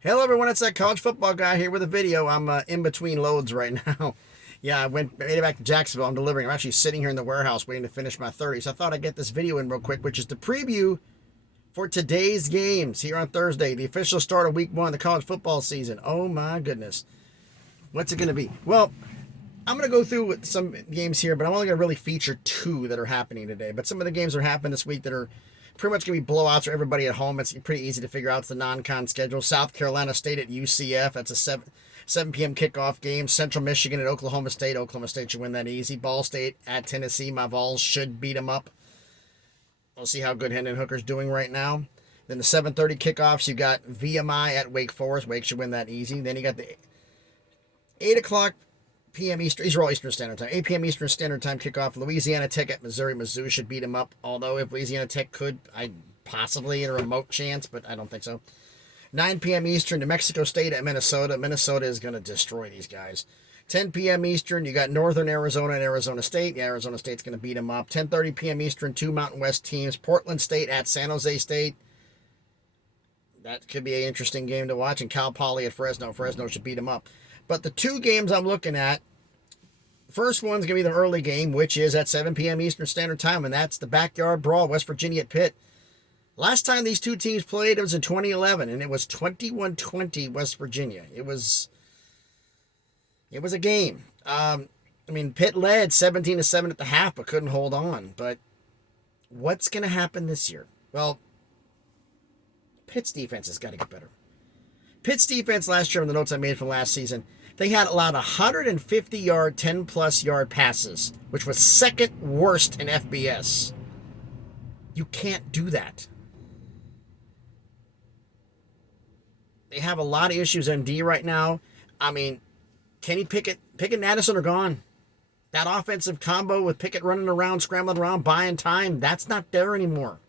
Hello everyone, it's that college football guy here with a video. I'm in between loads right now. Yeah, made it back to Jacksonville. I'm delivering. I'm actually sitting here in the warehouse waiting to finish my 30. So I thought I'd get this video in real quick, which is the preview for today's games here on Thursday, the official start of week 1 of the college football season. Oh my goodness. What's it going to be? Well, I'm going to go through some games here, but I'm only going to really feature 2 that are happening today. But some of the games that are happening this week that are pretty much going to be blowouts for everybody at home. It's pretty easy to figure out. It's the non-con schedule. South Carolina State at UCF. That's a 7 p.m. kickoff game. Central Michigan at Oklahoma State. Oklahoma State should win that easy. Ball State at Tennessee. My Vols should beat them up. We'll see how good Hendon Hooker's doing right now. Then the 7:30 kickoffs, you got VMI at Wake Forest. Wake should win that easy. Then you got the 8 o'clock p.m. Eastern. These are all Eastern Standard Time. 8 p.m. Eastern Standard Time kickoff. Louisiana Tech at Missouri. Mizzou should beat them up. Although if Louisiana Tech could, I possibly in a remote chance, but I don't think so. 9 p.m. Eastern, New Mexico State at Minnesota. Minnesota is going to destroy these guys. 10 p.m. Eastern, you got Northern Arizona and Arizona State. Yeah, Arizona State's going to beat them up. 10:30 p.m. Eastern, 2 Mountain West teams. Portland State at San Jose State. That could be an interesting game to watch. And Cal Poly at Fresno. Fresno should beat them up. But the 2 games I'm looking at, the first one's going to be the early game, which is at 7 p.m. Eastern Standard Time, and that's the Backyard Brawl, West Virginia at Pitt. Last time these 2 teams played, it was in 2011, and it was 21-20 West Virginia. It was a game. Pitt led 17-7 at the half, but couldn't hold on. But what's going to happen this year? Well, Pitt's defense has got to get better. Pitt's defense last year, in the notes I made from last season, they had allowed 150-yard, 10-plus yard passes, which was second worst in FBS. You can't do that. They have a lot of issues on D right now. Kenny Pickett and Addison are gone. That offensive combo with Pickett running around, scrambling around, buying time, that's not there anymore.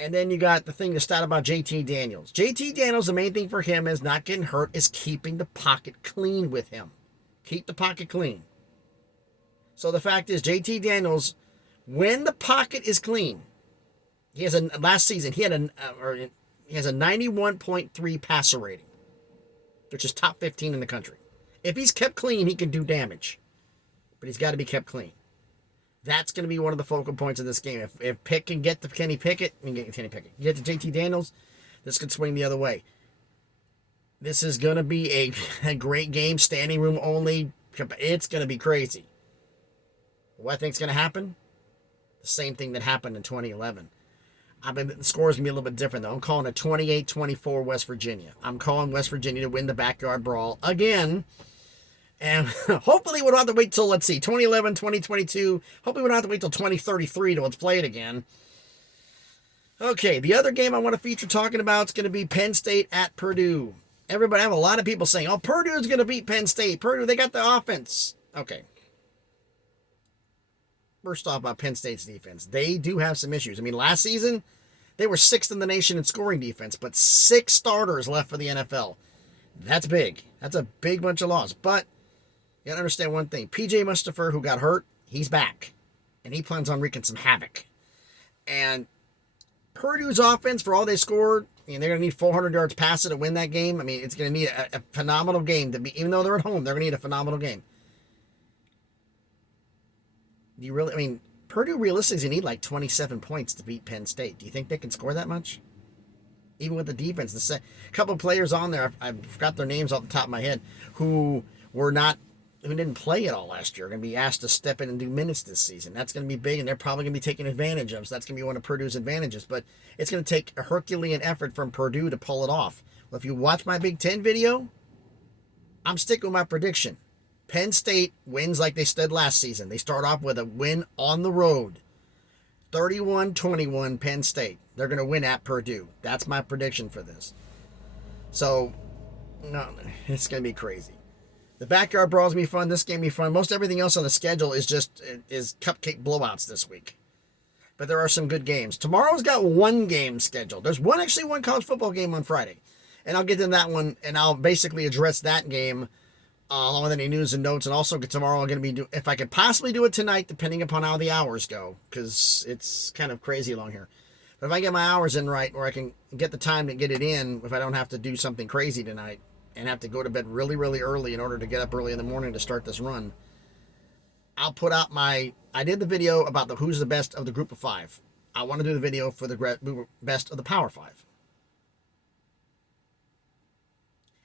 And then you got the stat about JT Daniels. JT Daniels, the main thing for him is not getting hurt, is keeping the pocket clean with him. Keep the pocket clean. So the fact is, JT Daniels, when the pocket is clean, last season he has a 91.3 passer rating, which is top 15 in the country. If he's kept clean, he can do damage, but he's got to be kept clean. That's going to be one of the focal points of this game. If Pitt can get to Get to JT Daniels, this could swing the other way. This is going to be a great game, standing room only. It's going to be crazy. What I think is going to happen? The same thing that happened in 2011. The score is going to be a little bit different, though. I'm calling it 28-24 West Virginia. I'm calling West Virginia to win the Backyard Brawl again. And hopefully we don't have to wait till, 2011, 2022. Hopefully we don't have to wait till 2033 till it's played again. Okay, the other game I want to feature talking about is going to be Penn State at Purdue. I have a lot of people saying, oh, Purdue's going to beat Penn State. Purdue, they got the offense. Okay. First off, about Penn State's defense. They do have some issues. Last season, they were 6th in the nation in scoring defense, but 6 starters left for the NFL. That's big. That's a big bunch of loss. But you gotta understand one thing. P.J. Mustipher, who got hurt, he's back. And he plans on wreaking some havoc. And Purdue's offense, for all they scored, they're going to need 400 yards passing to win that game. It's going to need a phenomenal game to be, even though they're at home, they're going to need a phenomenal game. Do you really, Purdue realistically need like 27 points to beat Penn State. Do you think they can score that much? Even with the defense, a couple of players on there, I forgot their names off the top of my head, who didn't play at all last year, are going to be asked to step in and do minutes this season. That's going to be big, and they're probably going to be taking advantage of. So that's going to be one of Purdue's advantages. But it's going to take a Herculean effort from Purdue to pull it off. Well, if you watch my Big Ten video, I'm sticking with my prediction. Penn State wins like they did last season. They start off with a win on the road. 31-21 Penn State. They're going to win at Purdue. That's my prediction for this. So, no, it's going to be crazy. The Backyard Brawl is going to be fun. This game will be fun. Most everything else on the schedule is cupcake blowouts this week. But there are some good games. Tomorrow's got one game scheduled. There's one college football game on Friday. And I'll get to that one, and I'll basically address that game along with any news and notes. And also tomorrow I'm going to be if I could possibly do it tonight, depending upon how the hours go, because it's kind of crazy along here. But if I get my hours in right, or I can get the time to get it in, if I don't have to do something crazy tonight and have to go to bed really, really early in order to get up early in the morning to start this run, I'll put out I did the video about who's the best of the group of 5. I want to do the video for the best of the Power 5.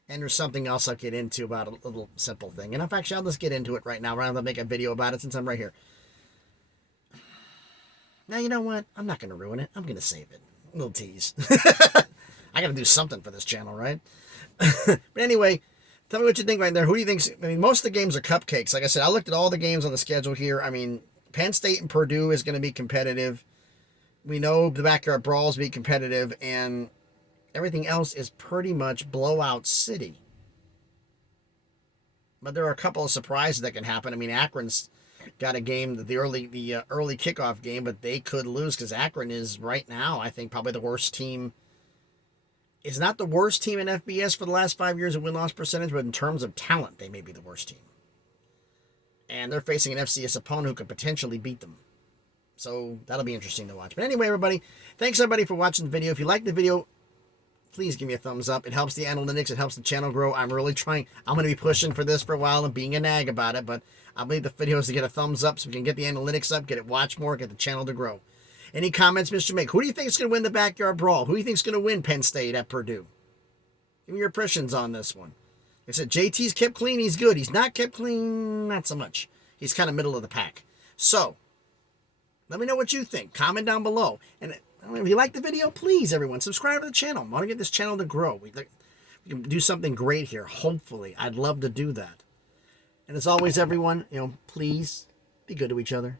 And there's something else I'll get into about a little simple thing. And I'll just get into it right now rather than make a video about it since I'm right here. Now, you know what? I'm not going to ruin it. I'm going to save it. A little tease. I got to do something for this channel, right? But anyway, tell me what you think right there. Who do you think? I mean, most of the games are cupcakes. Like I said, I looked at all the games on the schedule here. I mean, Penn State and Purdue is going to be competitive. We know the Backyard Brawl is be competitive. And everything else is pretty much blowout city. But there are a couple of surprises that can happen. I mean, Akron's got a game, the early kickoff game, but they could lose because Akron is right now, I think, probably the worst team. It's not the worst team in FBS for the last 5 years in win-loss percentage, but in terms of talent, they may be the worst team. And they're facing an FCS opponent who could potentially beat them. So that'll be interesting to watch. But anyway, everybody, thanks everybody for watching the video. If you like the video, please give me a thumbs up. It helps the analytics. It helps the channel grow. I'm really trying. I'm going to be pushing for this for a while and being a nag about it, but I believe the videos to get a thumbs up so we can get the analytics up, get it watched more, get the channel to grow. Any comments, Mr. Make? Who do you think is going to win the Backyard Brawl? Who do you think is going to win Penn State at Purdue? Give me your impressions on this one. Like I said, JT's kept clean. He's good. He's not kept clean. Not so much. He's kind of middle of the pack. So, let me know what you think. Comment down below. And if you like the video, please, everyone, subscribe to the channel. I want to get this channel to grow. We can do something great here, hopefully. I'd love to do that. And as always, everyone, please be good to each other.